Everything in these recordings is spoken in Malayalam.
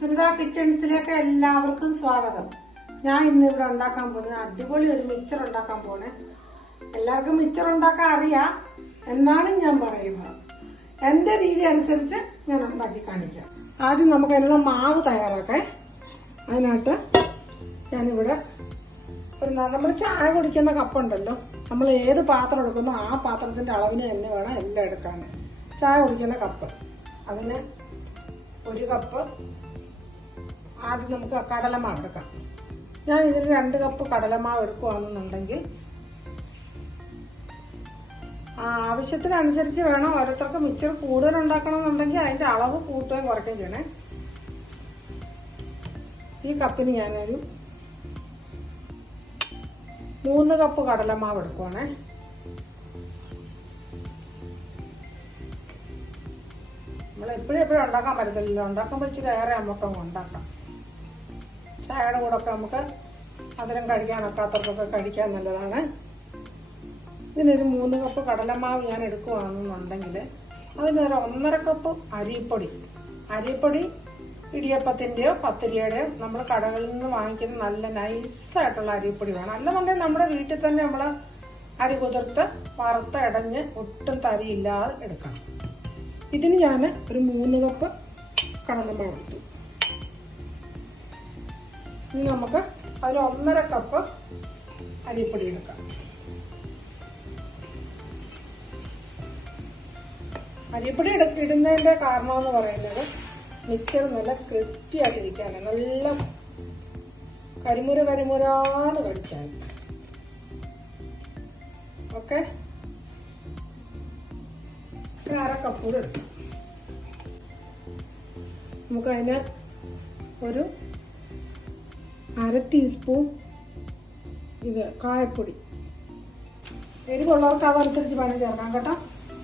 സുനിത കിച്ചൺസിലേക്ക് എല്ലാവർക്കും സ്വാഗതം. ഞാൻ ഇന്ന് ഇവിടെ ഉണ്ടാക്കാൻ പോകുന്നത് അടിപൊളി ഒരു മിക്സർ ഉണ്ടാക്കാൻ പോണേ. എല്ലാവർക്കും മിക്സർ ഉണ്ടാക്കാൻ അറിയാം. എന്നാലും ഞാൻ പറയുക. എന്റെ രീതി അനുസരിച്ച് ഞാൻ ഉണ്ടാക്കി കാണിക്കാം. ആദ്യം നമുക്ക് അതിനുള്ള മാവ് തയ്യാറാക്കേ. അതിനായിട്ട് ഞാനിവിടെ ഒരു നമ്മൾ ചായ കുടിക്കുന്ന കപ്പുണ്ടല്ലോ നമ്മൾ ഏത് പാത്രം എടുക്കുന്നോ ആ പാത്രത്തിന്റെ അളവിന് തന്നെ വേണം എല്ലാം എടുക്കാൻ. ചായ കുടിക്കുന്ന കപ്പ് അതിന് ഒരു കപ്പ് ആദ്യം നമുക്ക് കടലമാവ് എടുക്കാം ഞാൻ ഇതിൽ രണ്ട് കപ്പ് കടലമാവ് എടുക്കുകയാണെന്നുണ്ടെങ്കിൽ ആവശ്യത്തിനനുസരിച്ച് വേണം ഓരോരുത്തർക്ക് മിച്ചർ കൂടുതൽ ഉണ്ടാക്കണമെന്നുണ്ടെങ്കിൽ അതിന്റെ അളവ് കൂട്ടുകയും കുറയ്ക്കുകയും ചെയ്യണേ. ഈ കപ്പിന് ഞാനൊരു മൂന്ന് കപ്പ് കടലമാവ് എടുക്കുവാണേ. നമ്മൾ എപ്പോഴും എപ്പോഴും ഉണ്ടാക്കാൻ പറ്റത്തില്ലല്ലോ. ഉണ്ടാക്കുമ്പോൾ ഇച്ചിരി ഏറെ നമുക്ക് ഉണ്ടാക്കാം. ചായയുടെ കൂടെ ഒക്കെ നമുക്ക് മധുരം കഴിക്കാനൊക്കാത്തവർക്കൊക്കെ കഴിക്കാൻ നല്ലതാണ്. ഇതിനൊരു മൂന്ന് കപ്പ് കടലമാവ് ഞാൻ എടുക്കുകയാണെന്നുണ്ടെങ്കിൽ അതിനൊരു ഒന്നര കപ്പ് അരിപ്പൊടി. അരിപ്പൊടി ഇടിയപ്പത്തിന്റെയോ പത്തിരിയുടെയോ നമ്മൾ കടകളിൽ നിന്ന് വാങ്ങിക്കുന്ന നല്ല നൈസായിട്ടുള്ള അരിപ്പൊടി വേണം. അല്ലെന്നുണ്ടെങ്കിൽ നമ്മുടെ വീട്ടിൽ തന്നെ നമ്മൾ അരി കുതിർത്ത് വറുത്ത് ഇടഞ്ഞ് ഒട്ടും തരിയില്ലാതെ എടുക്കണം. ഇതിന് ഞാൻ ഒരു മൂന്ന് കപ്പ് കടലമാവ് എടുത്തു. ഇനി നമുക്ക് അതിന് ഒന്നര കപ്പ് അരിപ്പൊടി എടുക്കാം. അരിപ്പൊടി ഇടുന്നതിന്റെ കാരണം എന്ന് പറയുന്നത് മിക്സർ നല്ല ക്രിസ്പി ആയിട്ടിരിക്കാനാണ്. നല്ല കരിമുര കരിമുരാന്ന് കഴിക്കാൻ. ഓക്കെ? അര കപ്പൂടെ എടുക്കാം. നമുക്കതിന് ഒരു അര ടീസ്പൂൺ ഇത് കായപ്പൊടി. എരിവുള്ളവർക്ക് അതനുസരിച്ച് വേണം ചേർക്കാം കേട്ടോ.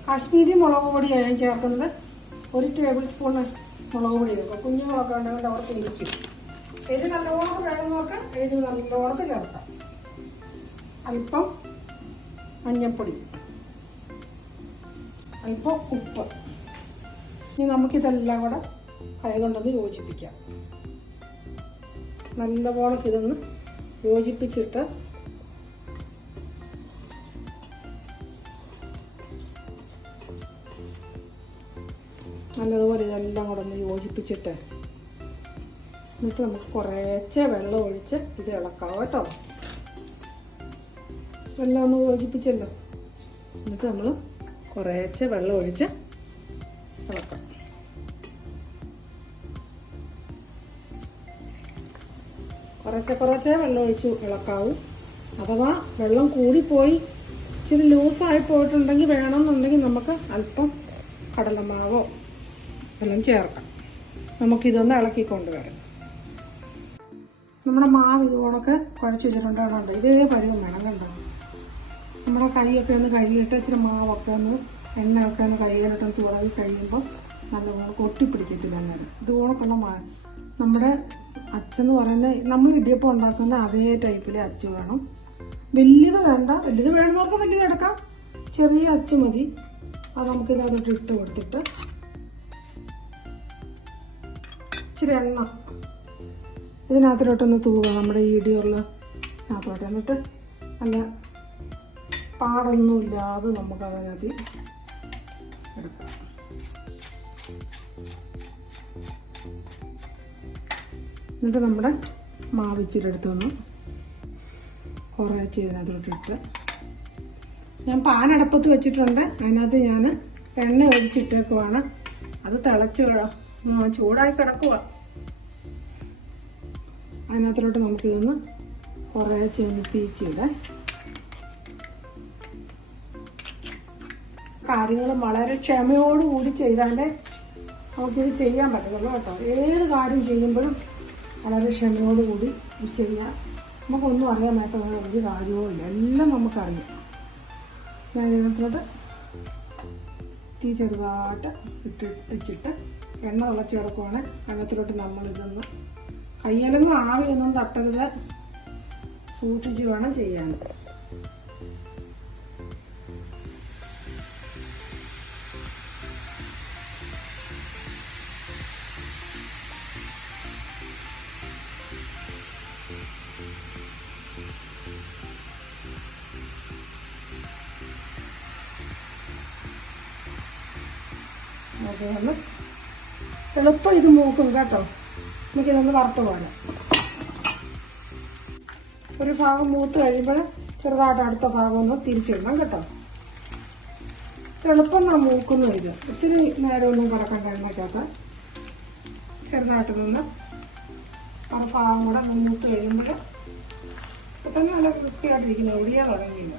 കാശ്മീരി മുളക് പൊടിയാണ് ഞാൻ ചേർക്കുന്നത്. ഒരു ടേബിൾ സ്പൂണ് മുളക് പൊടി എടുക്കും കുഞ്ഞുങ്ങളൊക്കെ ഉണ്ടെങ്കിൽ അവർക്ക് ഇരിക്കും എരി നല്ലോണം വേണമെന്നവർക്ക് എരി നല്ലോണം ചേർക്കാം. അല്പം മഞ്ഞൾപ്പൊടി അല്പം ഉപ്പ്. ഇനി നമുക്കിതെല്ലാം കൂടെ കൈ കൊണ്ടൊന്ന് യോജിപ്പിക്കാം. നല്ലപോലെ ഇതൊന്ന് യോജിപ്പിച്ചിട്ട് നല്ലതുപോലെ ഇതെല്ലാം കൂടെ ഒന്ന് യോജിപ്പിച്ചിട്ട് എന്നിട്ട് നമുക്ക് കുറേശ്ശെ വെള്ളം ഒഴിച്ച് ഇത് ഇളക്കാം കേട്ടോ. എല്ലാം ഒന്ന് യോജിപ്പിച്ചല്ലോ. എന്നിട്ട് നമ്മൾ കുറേശ്ശെ വെള്ളം ഒഴിച്ച് കുറേശ്ശെ കുറച്ചേ വെള്ളം ഒഴിച്ച് ഇളക്കാവൂ. അഥവാ വെള്ളം കൂടിപ്പോയി ഇച്ചിരി ലൂസായി പോയിട്ടുണ്ടെങ്കിൽ വേണമെന്നുണ്ടെങ്കിൽ നമുക്ക് അല്പം കടലമാവോ എല്ലാം ചേർക്കാം. നമുക്കിതൊന്ന് ഇളക്കി കൊണ്ടുവരാം നമ്മുടെ മാവ് ഇതുപോലൊക്കെ കുഴച്ച് വെച്ചിട്ടുണ്ടാകുന്നുണ്ട് ഇതേ പരുവം വേണം കണ്ടോ? നമ്മുടെ കൈയൊക്കെ ഒന്ന് കഴുകിയിട്ട് ഇച്ചിരി മാവൊക്കെ ഒന്ന് എണ്ണയൊക്കെ ഒന്ന് കൈയിലിട്ടൊന്ന് തുറവി കഴിയുമ്പോൾ നല്ലപോലെ കൊട്ടിപ്പിടിക്കത്തില്ല അന്നേരം ഇതുപോലൊക്കെയുള്ള നമ്മുടെ അച്ചെന്ന് പറയുന്നത് നമ്മൾ ഇടിയപ്പം ഉണ്ടാക്കുന്ന അതേ ടൈപ്പിലെ അച്ച് വേണം. വലിയത് വേണ്ട. വലിയത് വേണമെന്നവർക്ക് വലിയത് എടുക്കാം. ചെറിയ അച്ച് മതി. അത് നമുക്ക് ഇതിനകത്തോട്ട് ഇട്ട് കൊടുത്തിട്ട് ഇച്ചിരി എണ്ണ ഇതിനകത്തോട്ടൊന്ന് തൂവുക നമ്മുടെ ഈ ഇടിയുള്ള അതിനകത്തോട്ട് എന്നിട്ട് നല്ല പാടൊന്നുമില്ലാതെ നമുക്ക് അതിനകത്ത് എടുക്കാം. എന്നിട്ട് നമ്മുടെ മാവ് ഇച്ചിരി എടുത്തൊന്ന് കുറച്ച് ഇതിനകത്തോട്ടിട്ട് ഞാൻ പാനടപ്പത്ത് വെച്ചിട്ടുണ്ട്. അതിനകത്ത് ഞാൻ എണ്ണ ഒഴിച്ചിട്ടേക്കുവാണ്. അത് തിളച്ച് ചൂടായി കിടക്കുക അതിനകത്തോട്ട് നമുക്കിതൊന്ന് കുറേശ്ശെ ഒന്ന് കാര്യങ്ങൾ വളരെ ക്ഷമയോടുകൂടി ചെയ്താലേ നമുക്കിത് ചെയ്യാൻ പറ്റുള്ളൂ കേട്ടോ. ഏത് കാര്യം ചെയ്യുമ്പോഴും വളരെ ക്ഷമയോടുകൂടി ചെയ്യാം നമുക്കൊന്നും അറിയാൻ മാത്രമല്ല ഒരു കാര്യവും ഇല്ല. എല്ലാം നമുക്കറിയാം. ഞാൻ ഇതിനകത്തോട്ട് തീ ചെറുതായിട്ട് ഇട്ട് വെച്ചിട്ട് എണ്ണ തിളച്ച് കിടക്കുവാണ്. അതിനകത്തോട്ട് നമ്മളിതൊന്ന് കയ്യിലൊന്നും ആവിയൊന്നും തട്ടരുത്. സൂക്ഷിച്ച് വേണം ചെയ്യാൻ. ഒന്ന് എളുപ്പം ഇത് മൂക്കും കേട്ടോ. നമുക്കിതൊന്ന് വറുത്ത് പോരാം. ഒരു ഭാഗം മൂത്ത് കഴിയുമ്പോൾ ചെറുതായിട്ട് അടുത്ത ഭാഗം ഒന്ന് തിരിച്ചിടണം കേട്ടോ. എളുപ്പം നാം മൂക്കുന്നു ഇത്. ഒത്തിരി നേരമൊന്നും പറക്കണ്ട എണ്ണയ്ക്കകത്ത് ചെറുതായിട്ട് നിന്ന് ആ ഭാഗം കൂടെ മൂത്ത് കഴിയുമ്പോൾ ഇപ്പം നല്ല വൃത്തിയായിട്ടിരിക്കുന്നു. ഒടിയാൻ തുടങ്ങിയില്ല.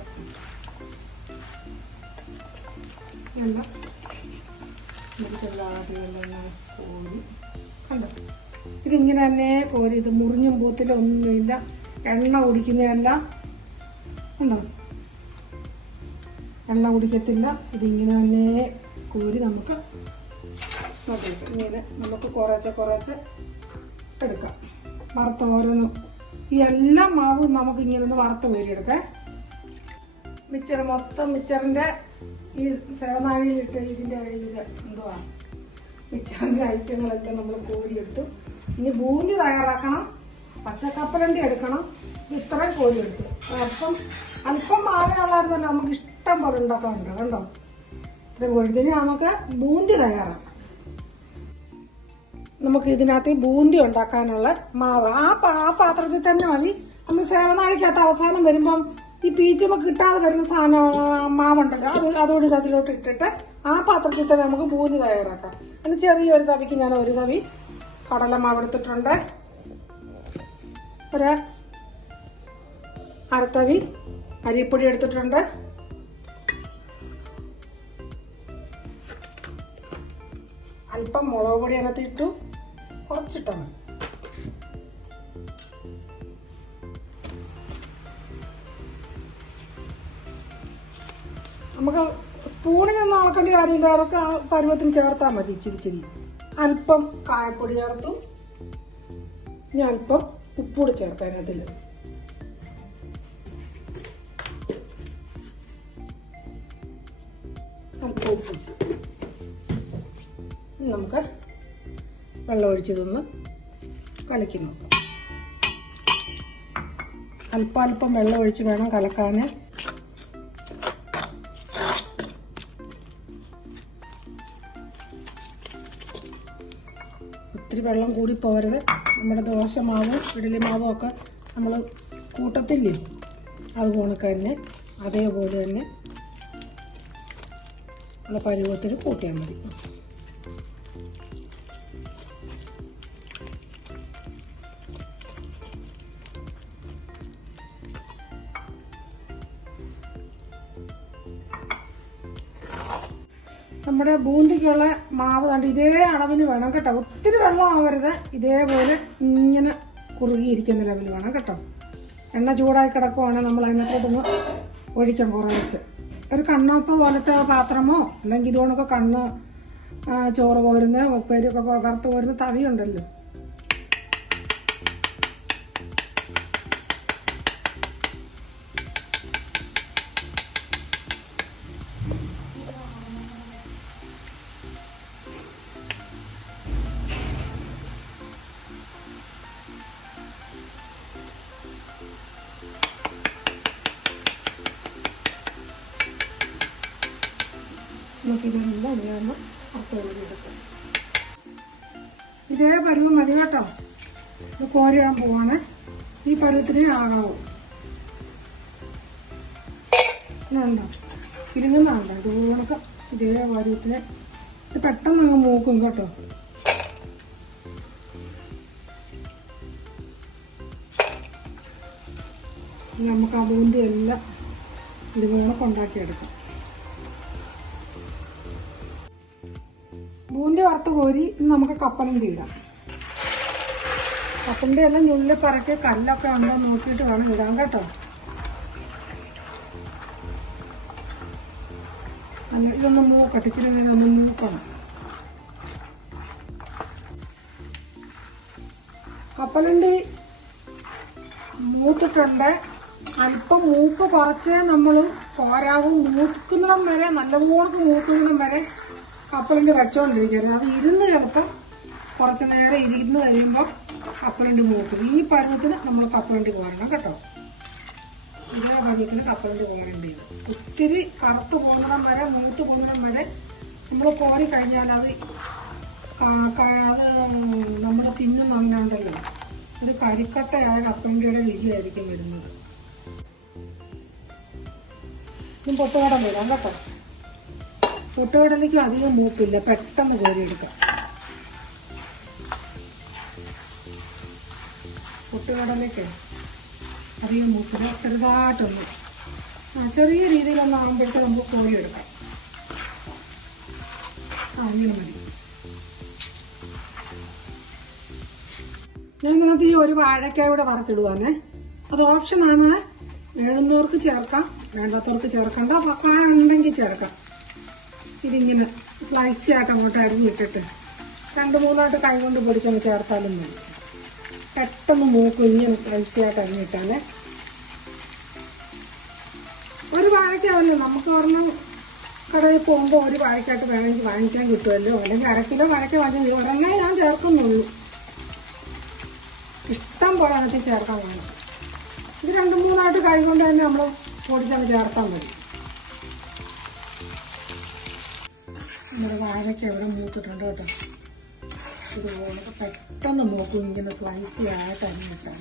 ഇതെല്ലാം കണ്ടോ ഇതിങ്ങനെ തന്നെ കോരി ഇത് മുറിഞ്ഞും പൂത്തിലൊന്നുമില്ല എണ്ണ കുടിക്കുന്നതല്ല. ഉണ്ടോ? എണ്ണ കുടിക്കത്തില്ല. ഇതിങ്ങനെ തന്നെ കോരി നമുക്ക് ഇങ്ങനെ നമുക്ക് കുറച്ച് കുറച്ച് എടുക്കാം. വറുത്ത ഓരോന്നും. ഈ എല്ലാ മാവും നമുക്ക് ഇങ്ങനെ ഒന്ന് വറുത്ത് കോരിയെടുക്കാം. മിച്ചർ മൊത്തം മിച്ചറിന്റെ ഈ സേവനാഴിയിലിട്ട് ഇതിന്റെ അഴിയിൽ എന്തുവാ? മിച്ചാന്തി ഐറ്റങ്ങളൊക്കെ നമ്മൾ കോരിയെടുത്തു. ഇനി ബൂന്തി തയ്യാറാക്കണം പച്ചക്കപ്പലണ്ടി എടുക്കണം ഇത് ഇത്രയും കോരിയെടുത്തു. അല്പം അല്പം മാവിനുള്ളായിരുന്നല്ലോ നമുക്ക് ഇഷ്ടം പോലെ ഉണ്ടാക്കാറുണ്ട് കണ്ടോ? ഇത്രയും കോരി. നമുക്ക് ബൂന്തി തയ്യാറാക്കാം. നമുക്ക് ഇതിനകത്ത് ബൂന്തി ഉണ്ടാക്കാനുള്ള മാവ്. ആ ആ പാത്രത്തിൽ തന്നെ മതി. നമ്മൾ സേവനാഴിക്കകത്ത് അവസാനം വരുമ്പം ഈ പീച്ചമ്മ കിട്ടാതെ വരുന്ന സാധനം മാവുണ്ടല്ലോ. അത് അതോട് അതിലോട്ട് ഇട്ടിട്ട് ആ പാത്രത്തിൽ തന്നെ നമുക്ക് പൂഞ്ഞ് തയ്യാറാക്കാം. അതിന് ചെറിയൊരു തവിക്ക് ഞാൻ ഒരു തവി കടലമാവ് എടുത്തിട്ടുണ്ട്. ഒരു അരത്തവി അരിപ്പൊടി എടുത്തിട്ടുണ്ട്. അല്പം മുളക് പൊടി അതിനകത്ത് ഇട്ടു. കുറച്ചിട്ടാൽ നമുക്ക് സ്പൂണിനൊന്നും അളക്കേണ്ട കാര്യമില്ല. അവർക്ക് ആ പരുവത്തിന് ചേർത്താൽ മതി ഇച്ചിരി ഇച്ചിരി. അല്പം കായപ്പൊടി ചേർത്തു. ഞാൻ അല്പം ഉപ്പൂടി ചേർക്കാം അതിൽ അല്പം ഉപ്പ്. നമുക്ക് വെള്ളം ഒഴിച്ചതൊന്ന് കലക്കി നോക്കാം. അല്പം അല്പം വെള്ളം ഒഴിച്ച് വേണം കലക്കാൻ വെള്ളം കൂടി പോകരുത്. നമ്മുടെ ദോശ മാവും ഇഡലി മാവും ഒക്കെ നമ്മൾ കൂട്ടത്തില്ലേ? അത് കണക്ക് തന്നെ അതേപോലെ തന്നെ ഉള്ള പരുവത്തിൽ കൂട്ടിയാൽ മതി. നമ്മുടെ ബൂന്തിക്കുള്ള മാവ് കണ്ട് ഇതേ അളവിന് വേണം കേട്ടോ. വെള്ളം ആവരുത്. ഇതേപോലെ ഇങ്ങനെ കുറുകിയിരിക്കുന്ന ലെവൽ വേണം കേട്ടോ. എണ്ണ ചൂടായി കിടക്കുവാണെങ്കിൽ നമ്മൾ അതിനകത്തോട്ടൊന്ന് ഒഴിക്കാം കുറച്ച് ഒരു കണ്ണോപ്പ് പോലത്തെ പാത്രമോ അല്ലെങ്കിൽ ഇതുകൊണ്ടൊക്കെ കണ്ണ് ചോറ് പോരുന്ന ഉപ്പേരിയൊക്കെ വറുത്ത് പോരുന്ന തവിയുണ്ടല്ലോ. ഇതേ പരുവ് മതി കേട്ടോ. കോരിയാൻ പോവാണ്. ഈ പരുവത്തിന് ആകാവൂ ഇതുപോലൊക്കെ ഇതേ പരുവത്തിന്. ഇത് പെട്ടെന്ന് അങ്ങ് മൂക്കും കേട്ടോ. നമുക്ക് ആ ബൂന്തി എല്ലാം ഇതുപോലെ ഉണ്ടാക്കിയെടുക്കാം ബൂന്തി വറുത്ത് കോരി ഇന്ന് നമുക്ക് കപ്പലണ്ടി ഇടാം. കപ്പലണ്ടി എല്ലാം ഞുള്ളി പറക്കി കല്ലൊക്കെ ഉണ്ടോ നോക്കിയിട്ട് വേണം ഇടാൻ കേട്ടോ. അല്ല ഇതൊന്ന് മൂക്കട്ടെ ഒന്ന് മൂക്കണം. കപ്പലണ്ടി മൂത്തിട്ടുണ്ട്. അല്പം മൂപ്പ് കുറച്ചേ നമ്മൾ പോരാവും മൂക്കുന്നിടം വരെ നല്ലപോലെ മൂക്കുന്നിടം വരെ കപ്പലണ്ടി വെച്ചോണ്ടിരിക്കുന്നത് അത് ഇരുന്ന് ചിലപ്പം കുറച്ച് നേരം ഇരുന്ന് കഴിയുമ്പോൾ കപ്പലിന്റെ മൂക്കും ഈ പരുവത്തിന് നമ്മൾ കപ്പലിന്റെ പോകണം കേട്ടോ. ഇതേ പരുവത്തിന് കപ്പലിന്റെ പോകേണ്ടി വരും ഒത്തിരി കറുത്ത് പോകുന്നിടം വരെ മൂത്ത് പോകുന്നിടം വരെ നമ്മൾ കോരി കഴിഞ്ഞാൽ അത് അത് നമ്മുടെ അത് നമ്മൾ തിന്നുന്നുണ്ടല്ലോ ഒരു കരിക്കട്ടയായ കപ്പങ്കിയുടെ രുചിയായിരിക്കും വരുന്നത്. ഇതും പൊത്തുകടം വരാം കേട്ടോ. പൊട്ടുകടലയ്ക്ക് അധികം മൂപ്പില്ല. പെട്ടെന്ന് കോരി കോരിയെടുക്കാം പൊട്ടുകടലയ്ക്ക് അധികം മൂപ്പില്ല. ചെറുതായിട്ടൊന്ന്. ചെറിയ രീതിയിലൊന്ന് ആകുമ്പോഴത്തേക്ക് നമുക്ക് കോരിയെടുക്കാം. ആ അങ്ങനെ മതി. ഞാൻ ഇതിനകത്ത് ഈ ഒരു വാഴക്കായ കൂടെ വറുത്തിടുവാണേ. അത് ഓപ്ഷനാണ്. വേണ്ടുന്നവർക്ക് ചേർക്കാം. വേണ്ടാത്തവർക്ക് ചേർക്കണ്ട. ഉണ്ടെങ്കിൽ ചേർക്കാം. ഇതിങ്ങനെ സ്ലൈസി ആയിട്ട് അങ്ങോട്ട് അരിഞ്ഞിട്ടിട്ട് രണ്ട് മൂന്നായിട്ട് കൈ കൊണ്ട് പൊടിച്ചങ്ങ് ചേർത്താലും മതി. പെട്ടെന്ന് മൂക്കും ഇങ്ങനെ സ്ലൈസി ആയിട്ട് അരിഞ്ഞിട്ടാണ് ഒരു വാഴയ്ക്കാവല്ലോ നമുക്ക് ഒരെണ്ണം കടയിൽ പോകുമ്പോൾ ഒരു വാഴയ്ക്കായിട്ട് വേണമെങ്കിൽ വാങ്ങിക്കാൻ കിട്ടുമല്ലോ. അല്ലെങ്കിൽ അര കിലോ വാഴയ്ക്ക ഉടനെ ഞാൻ ചേർക്കുന്നുള്ളൂ. ഇഷ്ടം പോലെ അതിനകത്ത് ചേർക്കാൻ വേണം ഇത് രണ്ട് മൂന്നായിട്ട് കൈ കൊണ്ട് തന്നെ നമ്മൾ പൊടിച്ചങ്ങ് ചേർത്താൽ മതി. നമ്മുടെ വാഴയ്ക്ക് എവിടെ മൂത്തിട്ടുണ്ട് കേട്ടോ? ഇതുപോലെ പെട്ടെന്ന് മൂക്കും ഇങ്ങനെ സ്ലൈസി ആയിട്ട് കിട്ടാൻ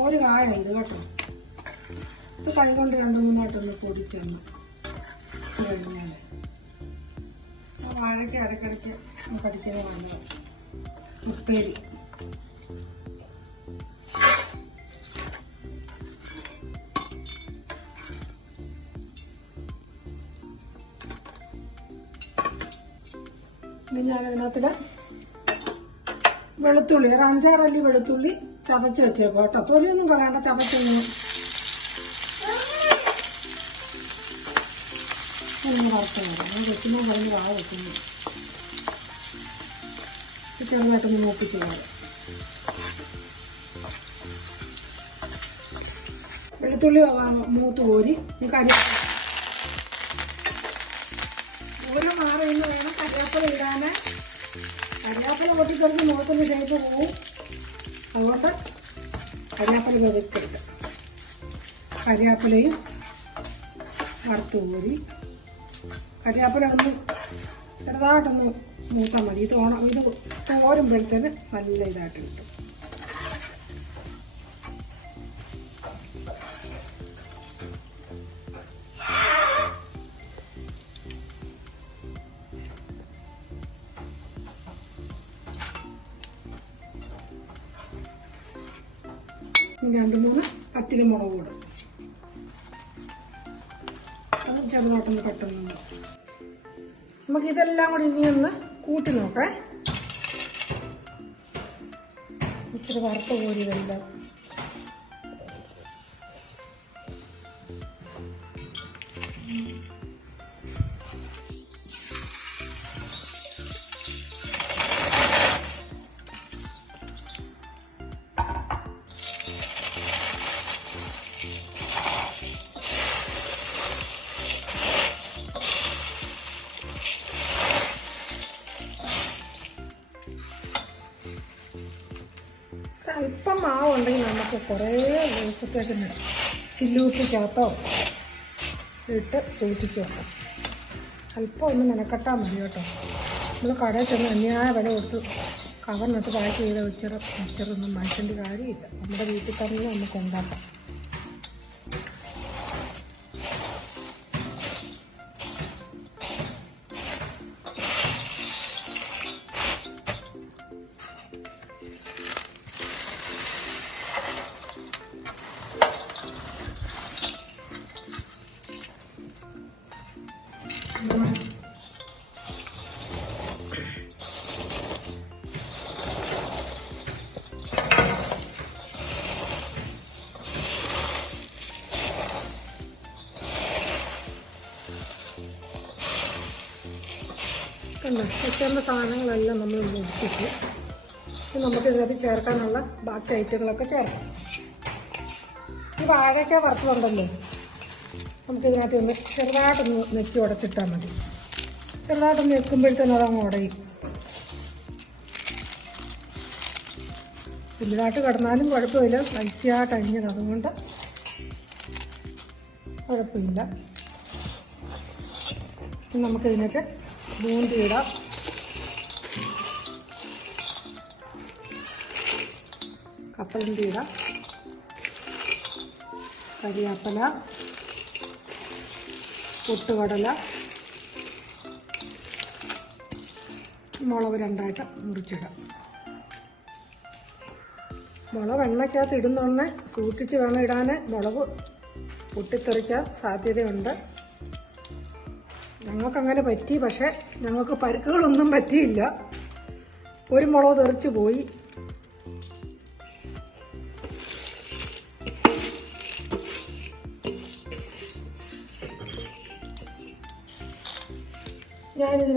ഒരു കായ ഇത് കേട്ടോ. ഇത് കൈ കൊണ്ട് രണ്ട് മൂന്നായിട്ടൊന്ന് പൊടിച്ചെന്ന് കഴിഞ്ഞാൽ വാഴയ്ക്ക് ഇടയ്ക്കിടയ്ക്ക് കടിക്കുന്നത് നല്ലതാണ് ഉപ്പേരി. ഞാൻ വെളുത്തുള്ളി ഒരു അഞ്ചാറല്ലി വെളുത്തുള്ളി ചതച്ച് വെച്ചേക്കും കേട്ടോ. തൊലിയൊന്നും വേണ്ട ചതച്ചൊന്നും വെളുത്തുള്ളി മൂത്ത് കോരി കരി പൊട്ടിച്ചെടുത്ത് നോക്കുന്ന ഷേപ്പ് പോവും. അതുകൊണ്ട് കരിയാപ്പല വെതുക്കെടുത്ത് കരിയാപ്പിലയും വറുത്ത് കരിയാപ്പല ഒന്ന് ചെറുതായിട്ടൊന്ന് മൂത്താൽ മതി. ഇത് ഓണം ഇത് ഓരുമ്പോഴത്തേന് നല്ല ഇതായിട്ട് കിട്ടും ചെറുതായിട്ടൊന്ന് പെട്ടെന്ന് നമുക്ക് ഇതെല്ലാം കൂടി ഇനി ഒന്ന് കൂട്ടി നോക്കാം. ഇത്തിരി വറുത്ത കോരി അല്പം മാവ് മാവുണ്ടെങ്കിൽ നമുക്ക് കുറേ ദിവസത്തേക്ക് ചില്ലുകുട്ടിക്കകത്തോ ഇട്ട് സൂക്ഷിച്ച് വെക്കാം. അല്പം ഒന്ന് മെനക്കെട്ടാൽ മതി കേട്ടോ. നമ്മൾ കടയിൽ ചെന്ന് അന്യായ വില കൊടുത്ത് കവറിനകത്ത് പാക്ക് ചെയ്ത് വെച്ചിട്ട് മിച്ചറൊന്നും മാറ്റേണ്ട കാര്യമില്ല. നമ്മുടെ വീട്ടിൽ തന്നെ നമുക്ക് ഉണ്ടാക്കാം. വെച്ചേണ്ട സാധനങ്ങളെല്ലാം നമ്മൾ മുടിച്ചിട്ട് നമുക്ക് ഇതിനകത്ത് ചേർക്കാനുള്ള ബാക്കി ഐറ്റങ്ങളൊക്കെ ചേർക്കാം. ഈ വാഴയ്ക്ക വറുത്തതുണ്ടല്ലോ. നമുക്കിതിനകത്ത് ഒന്ന് ചെറുതായിട്ടൊന്ന് നെക്കി ഉടച്ചിട്ടാൽ മതി. ചെറുതായിട്ടൊന്ന് വെക്കുമ്പോഴത്തേനും അതങ്ങ് ഉടയും. വലുതായിട്ട് കിടന്നാലും കുഴപ്പമില്ല. സ്പൈസിയായിട്ട് അരിഞ്ഞത് അതുകൊണ്ട് കുഴപ്പമില്ല. നമുക്കിതിനൊക്കെ ബൂന്തി ഇടാം കപ്പലണ്ടി ഇടാം കരിയാപ്പല പൊട്ടുകടല മുളക് രണ്ടായിട്ട് മുറിച്ചിടാം മുളക് എണ്ണയ്ക്കകത്ത് ഇടുന്നൊന്നെ സൂക്ഷിച്ച് വേണം ഇടാൻ മുളക് പൊട്ടിത്തെറിക്കാൻ സാധ്യതയുണ്ട്. ഞങ്ങൾക്കങ്ങനെ പറ്റി പക്ഷേ ഞങ്ങൾക്ക് പരുക്കുകളൊന്നും പറ്റിയില്ല. ഒരു മുളക് തെറിച്ച് പോയി.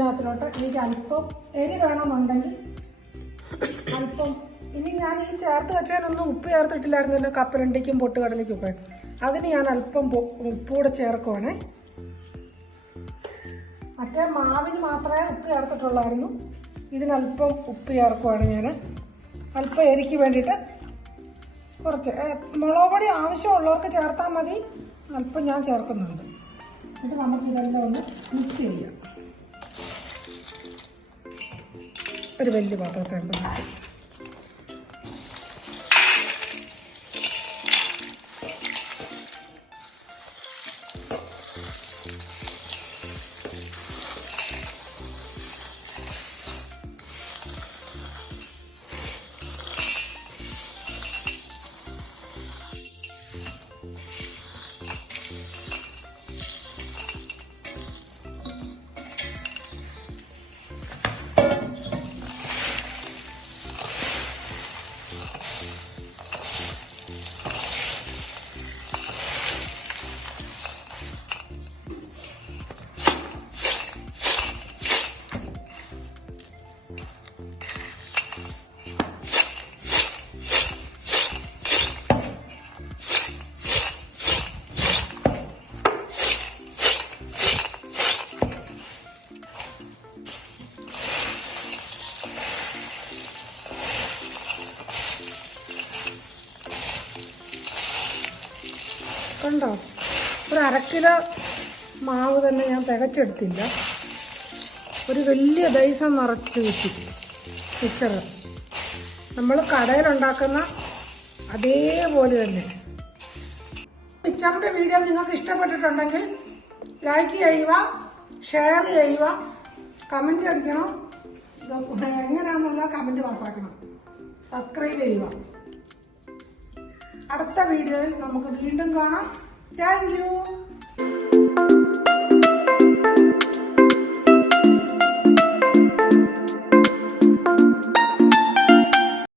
ഇതിനകത്തിലോട്ട് എനിക്ക് അല്പം എരി വേണമെന്നുണ്ടെങ്കിൽ അല്പം. ഇനി ഞാൻ ഈ ചേർത്ത് വെച്ചതിനൊന്നും ഉപ്പ് ചേർത്തിട്ടില്ലായിരുന്നല്ലോ കപ്പലണ്ടിക്കും പൊട്ടുകടലയ്ക്കും ഉപ്പ് അതിന് ഞാൻ അല്പം ഉപ്പൂടെ ചേർക്കുവാണേ. മറ്റേ മാവിന് മാത്രമേ ഉപ്പ് ചേർത്തിട്ടുള്ളായിരുന്നു. ഇതിനല്പം ഉപ്പ് ചേർക്കുവാണ് ഞാൻ അല്പം എരിക്ക് വേണ്ടിയിട്ട് കുറച്ച്. മുളക് പൊടി ആവശ്യമുള്ളവർക്ക് ചേർത്താൽ മതി. അല്പം ഞാൻ ചേർക്കുന്നുണ്ട്. എന്നിട്ട് നമുക്കിതെല്ലാം ഒന്ന് മിക്സ് ചെയ്യാം. ഒരു വലിയ പാത്രത്തിനകത്ത് കിലോ മാവ് തന്നെ ഞാൻ തികച്ചെടുത്തില്ല ഒരു വലിയ ദൈസം നിറച്ച് കിട്ടി മിച്ചർ നമ്മൾ കടയിലുണ്ടാക്കുന്ന അതേപോലെ തന്നെ. മിച്ചറിന്റെ വീഡിയോ നിങ്ങൾക്ക് ഇഷ്ടപ്പെട്ടിട്ടുണ്ടെങ്കിൽ ലൈക്ക് ചെയ്യുക ഷെയർ ചെയ്യുക കമന്റ് അടിക്കണം. എങ്ങനെയാണെന്നുള്ള കമന്റ് പാസ്സാക്കണം സബ്സ്ക്രൈബ് ചെയ്യുക. അടുത്ത വീഡിയോയിൽ നമുക്ക് വീണ്ടും കാണാം. Thank Música